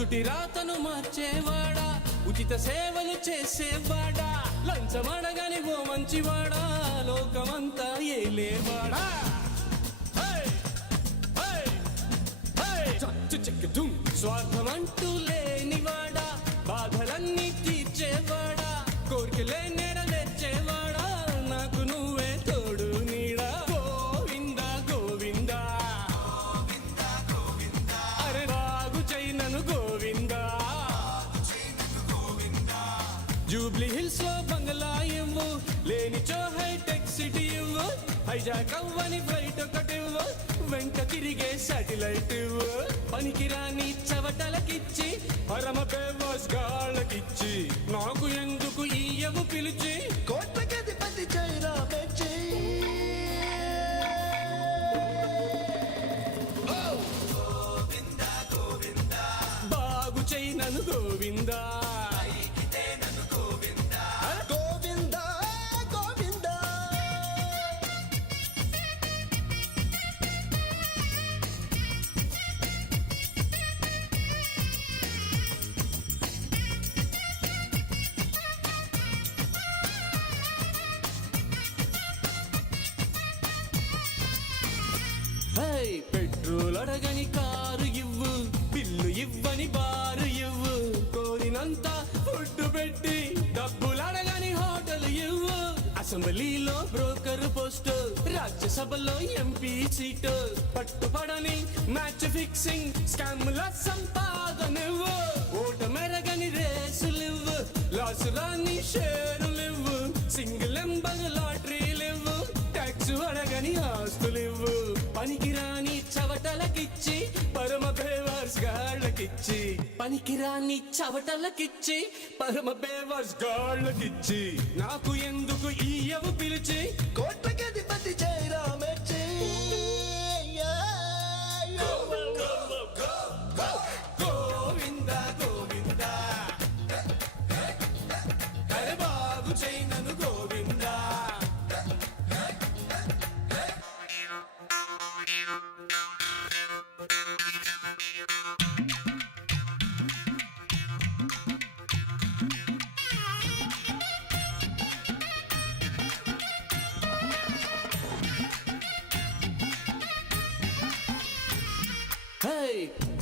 నుదుటి రాతను మార్చేవాడా, ఉచిత సేవలు చేసేవాడా, లంచమడగని ఓ మంచివాడా, లోకమంతా ఏలేవాడా. స్వార్థమంటూ లేనివాడా, బాధలన్నీ తీర్చేవాడా, కోరికలే నెరవేర్చేవాడా, నాకు నువ్వే తోడు నీడా. గోవిందా గోవిందా, అరే బాగు చేయనను గోవిందా. జూబ్లీ హిల్స్ లో బంగ్లా ఇవ్వు, లేనిచో హైటెక్ సిటీ ఇవ్వు, హైజాక్ అవ్వని ఫ్లైట్ ఒకటివ్వు, వెంట తిరిగే శాటిలైట్ ఇవ్వు. పనికిరాని చవటలకిచ్చి పరమ బేవాస్ గాళ్ళకిచ్చి, నాకు ఎందుకు ఈయవు పిలిచి కోట్లకి అధిపతి చైరా మెచ్చి. బాగు చేయనను గోవిందా. గోవిందా గోవిందా, పెట్రోల్ అడగని కారు ఇవ్వు, బిల్లు ఇవ్వని బారు ఇవ్వు, కోరినంత ఫుడ్ పెట్టి డబ్బులు అడగని హోటల్ ఇవ్వు. అసెంబ్లీలో బ్రోకర్ పోస్ట్, రాజ్యసభలో ఎంపీ సీటు, పట్టుపడని మ్యాచ్ ఫిక్సింగ్ స్కామ్ల సంపాదనివ్వు. ఓట మెరగని రేసులివ్వు, లాసు రాని షేరులివ్వు, సింగిల్ నెంబర్ లాటరీలివ్వు, ట్యాక్స్ అడగని ఆస్తులివ్వు. పనికిరాని చవటలకిచ్చి పరమ బేవర్స్ గాళ్ళకిచ్చి, పనికిరాని చవటలకిచ్చి పరమ బేవర్స్ గాళ్ళకిచ్చి, నాకు ఎందుకు ఈయవు పిలిచి కోట్లకి అధిపతి చైరా మెచ్చి. గోవిందా గోవిందా, అరే బాగు చేయనను గోవిందా.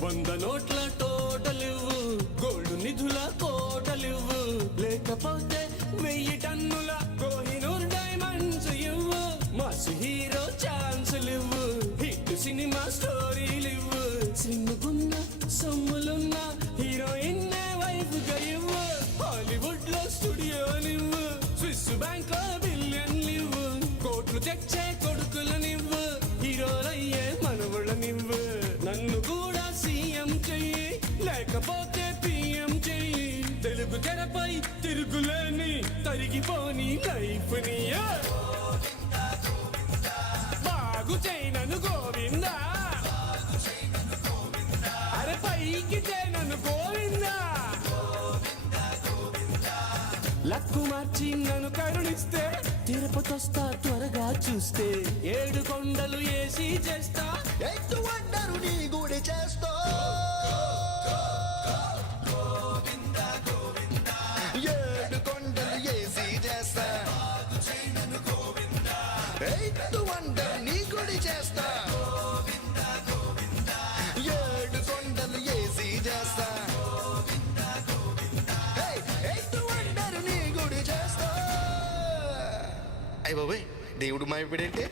వంద నోట్ల టోటలివ్వు, గోల్డ్ నిధుల కోటలివ్వు, లేకపోతే 1000 టన్నుల కోహినూర్ డైమండ్స్ ఇవ్వు. మాస్ హీరో ఛాన్సులివ్వు, హిట్ సినిమా స్టోరీలివ్వు, సినిమాకున్న సొమ్ములున్న హీరోయిన్ వైఫ్ గా ఇవ్వు. హాలీవుడ్ లో స్టూడియోనివ్వు, స్విస్ బ్యాంక్ లో బిలియన్లివ్వు, కోట్లు తెచ్చే కొడుకులనివ్వు, హీరోలయ్యే మనవులనివ్వు. నన్ను కూడా సీఎం చెయ్యి, లేకపోతే పిఎం చెయ్యి, తెలుగు తెరపై తిరుగులేని తరిగిపోని లైఫ్ ని బాగు చేయనను గోవిందా. అరే పైకి చేయనను గోవిందా. లక్కు మార్చి నన్ను కరుణిస్తే, తిరుపతి వస్తా త్వరగా చూస్తే, 7 కొండలు ఏసీ చేస్తా, ఎత్తు వండరు నీ గుడి చేస్తా. 7 కొండలు ఏసీ చేస్తా, ఎత్తు వండరు నీ గుడి చేస్తా. 7 కొండలు ఏసీ చేస్తా, ఎత్తు వండరు నీ గుడి చేస్తా. అయ్య బాబాయ్, దేవుడు మాయపడేంటే